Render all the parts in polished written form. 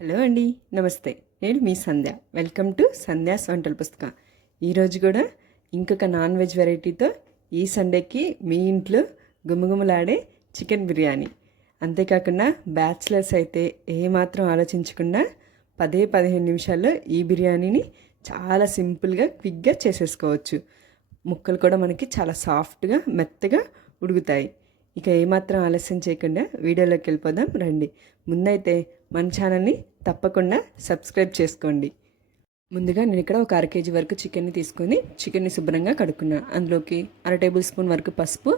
Hello అండి, నమస్తే. నేను మీ సంధ్య. వెల్కమ్ టు సంధ్యాస్ వంటల పుస్తకం. ఈరోజు కూడా ఇంకొక నాన్ వెజ్ వెరైటీతో ఈ సండేకి మీ ఇంట్లో గుమగుమలాడే చికెన్ బిర్యానీ. అంతేకాకుండా బ్యాచిలర్స్ అయితే ఏమాత్రం ఆలోచించకుండా 10-15 నిమిషాల్లో ఈ బిర్యానీని చాలా సింపుల్గా క్విక్గా చేసేసుకోవచ్చు. ముక్కలు కూడా మనకి చాలా సాఫ్ట్గా మెత్తగా ఉడుకుతాయి. ఇక ఏమాత్రం ఆలస్యం చేయకుండా వీడియోలోకి వెళ్ళిపోదాం రండి. ముందైతే మన ఛానల్ని తప్పకుండా సబ్స్క్రైబ్ చేసుకోండి. ముందుగా నేను ఇక్కడ ఒక 1/2 kg వరకు చికెన్ని తీసుకొని చికెన్ని శుభ్రంగా కడుక్కున్నాను. అందులోకి 1/2 టేబుల్ స్పూన్ వరకు పసుపు,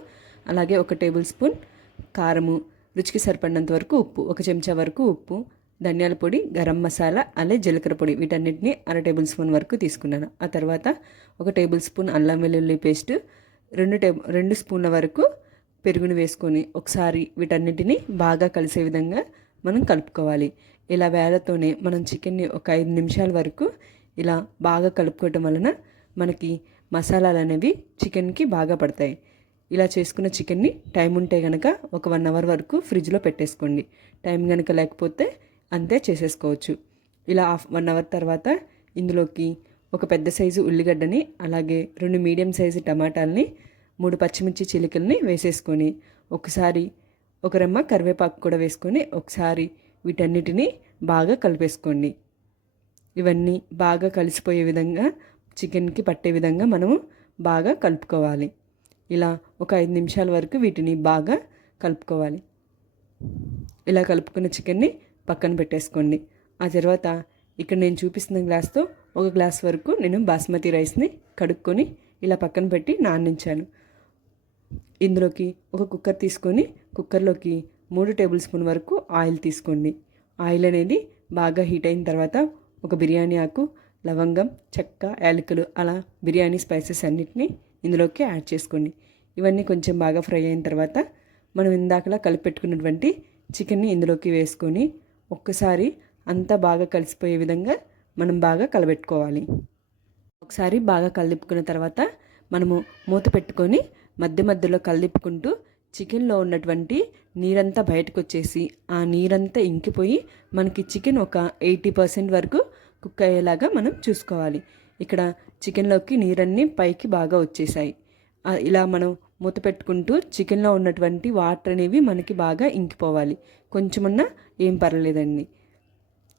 అలాగే 1 టేబుల్ స్పూన్ కారము, రుచికి సరిపడినంత వరకు ఉప్పు, 1 చెంచా వరకు ఉప్పు, ధనియాల పొడి, గరం మసాలా, అలాగే జీలకర్ర పొడి, వీటన్నిటిని 1/2 టేబుల్ స్పూన్ వరకు తీసుకున్నాను. ఆ తర్వాత 1 టేబుల్ స్పూన్ అల్లం వెల్లుల్లి పేస్ట్, 2 స్పూన్ల వరకు పెరుగుని వేసుకొని ఒకసారి వీటన్నిటిని బాగా కలిసే విధంగా మనం కలుపుకోవాలి. ఇలా వేలతోనే మనం చికెన్ని ఒక 5 నిమిషాల వరకు ఇలా బాగా కలుపుకోవటం వలన మనకి మసాలాలు అనేవి చికెన్కి బాగా పడతాయి. ఇలా చేసుకున్న చికెన్ని టైం ఉంటే కనుక ఒక 1 అవర్ వరకు ఫ్రిడ్జ్లో పెట్టేసుకోండి. టైం కనుక లేకపోతే అంతే చేసేసుకోవచ్చు. ఇలా 1 అవర్ తర్వాత ఇందులోకి ఒక పెద్ద సైజు ఉల్లిగడ్డని, అలాగే 2 మీడియం సైజు టమాటాలని, 3 పచ్చిమిర్చి చిలుకల్ని వేసేసుకొని ఒకసారి 1 రెమ్మ కరివేపాకు కూడా వేసుకొని ఒకసారి వీటన్నిటిని బాగా కలిపేసుకోండి. ఇవన్నీ బాగా కలిసిపోయే విధంగా చికెన్కి పట్టే విధంగా మనము బాగా కలుపుకోవాలి. ఇలా ఒక 5 నిమిషాల వరకు వీటిని బాగా కలుపుకోవాలి. ఇలా కలుపుకున్న చికెన్ని పక్కన పెట్టేసుకోండి. ఆ తర్వాత ఇక్కడ నేను చూపిస్తున్న గ్లాస్తో 1 గ్లాస్ వరకు నేను బాస్మతి రైస్ని కడుక్కొని ఇలా పక్కన పెట్టి నానించాను. ఇందులోకి ఒక కుక్కర్ తీసుకొని కుక్కర్లోకి 3 టేబుల్ స్పూన్ వరకు ఆయిల్ తీసుకోండి. ఆయిల్ అనేది బాగా హీట్ అయిన తర్వాత ఒక బిర్యానీ ఆకు, లవంగం, చెక్క, యాలకులు, అలా బిర్యానీ స్పైసెస్ అన్నిటినీ ఇందులోకి యాడ్ చేసుకోండి. ఇవన్నీ కొంచెం బాగా ఫ్రై అయిన తర్వాత మనం ఇందాకలా కలిపి పెట్టుకున్నటువంటి చికెన్ని ఇందులోకి వేసుకొని ఒక్కసారి అంతా బాగా కలిసిపోయే విధంగా మనం బాగా కలబెట్టుకోవాలి. ఒకసారి బాగా కలిపుకున్న తర్వాత మనము మూత పెట్టుకొని మధ్య మధ్యలో కలిపుకుంటూ చికెన్లో ఉన్నటువంటి నీరంతా బయటకు వచ్చేసి ఆ నీరంతా ఇంకిపోయి మనకి చికెన్ ఒక 80% వరకు కుక్ అయ్యేలాగా మనం చూసుకోవాలి. ఇక్కడ చికెన్లోకి నీరన్నీ పైకి బాగా వచ్చేసాయి. ఇలా మనం మూత పెట్టుకుంటూ చికెన్లో ఉన్నటువంటి వాటర్ అనేవి మనకి బాగా ఇంకిపోవాలి. కొంచెమన్నా ఏం పర్లేదండి.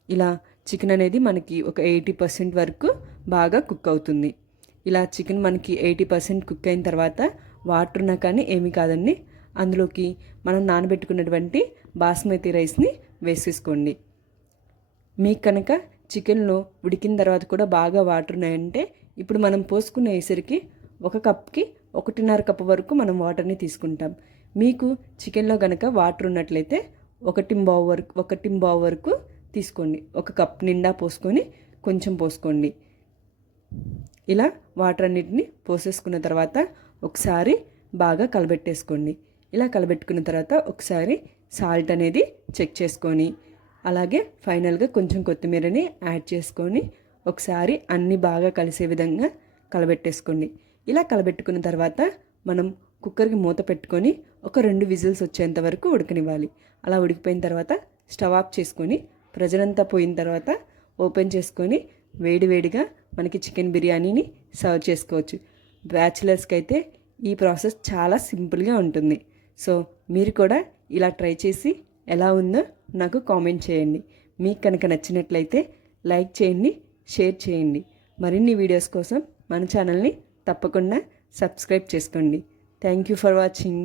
ఇలా చికెన్ అనేది మనకి ఒక 80% వరకు బాగా కుక్ అవుతుంది. ఇలా చికెన్ మనకి 80% కుక్ అయిన తర్వాత వాటర్ ఉన్నా కానీ ఏమీ కాదండి. అందులోకి మనం నానబెట్టుకున్నటువంటి బాస్మతి రైస్ని వేసేసుకోండి. మీకు కనుక చికెన్లో ఉడికిన తర్వాత కూడా బాగా వాటర్ ఉన్నాయంటే ఇప్పుడు మనం పోసుకునే ఎసరికి 1 కప్కి 1.5 కప్పు వరకు మనం వాటర్ని తీసుకుంటాం. మీకు చికెన్లో కనుక వాటర్ ఉన్నట్లయితే 1 పావు వరకు తీసుకోండి. 1 కప్ నిండా పోసుకొని కొంచెం పోసుకోండి. ఇలా వాటర్ అన్నిటిని పోసేసుకున్న తర్వాత ఒకసారి బాగా కలబెట్టేసుకోండి. ఇలా కలబెట్టుకున్న తర్వాత ఒకసారి సాల్ట్ అనేది చెక్ చేసుకొని అలాగే ఫైనల్గా కొంచెం కొత్తిమీరని యాడ్ చేసుకొని ఒకసారి అన్నీ బాగా కలిసే విధంగా కలబెట్టేసుకోండి. ఇలా కలబెట్టుకున్న తర్వాత మనం కుక్కర్కి మూత పెట్టుకొని ఒక 2 విజిల్స్ వచ్చేంత వరకు ఉడకనివ్వాలి. అలా ఉడికిపోయిన తర్వాత స్టవ్ ఆఫ్ చేసుకొని ప్రెజర్ అంతా పోయిన తర్వాత ఓపెన్ చేసుకొని వేడివేడిగా మనకి చికెన్ బిర్యానీని సర్వ్ చేసుకోవచ్చు. బ్యాచిలర్స్కి అయితే ఈ ప్రాసెస్ చాలా సింపుల్గా ఉంటుంది. సో మీరు కూడా ఇలా ట్రై చేసి ఎలా ఉందో నాకు కామెంట్ చేయండి. మీకు కనుక నచ్చినట్లయితే లైక్ చేయండి, షేర్ చేయండి. మరిన్ని వీడియోస్ కోసం మన ఛానల్ని తప్పకుండా సబ్స్క్రైబ్ చేసుకోండి. Thank you for watching.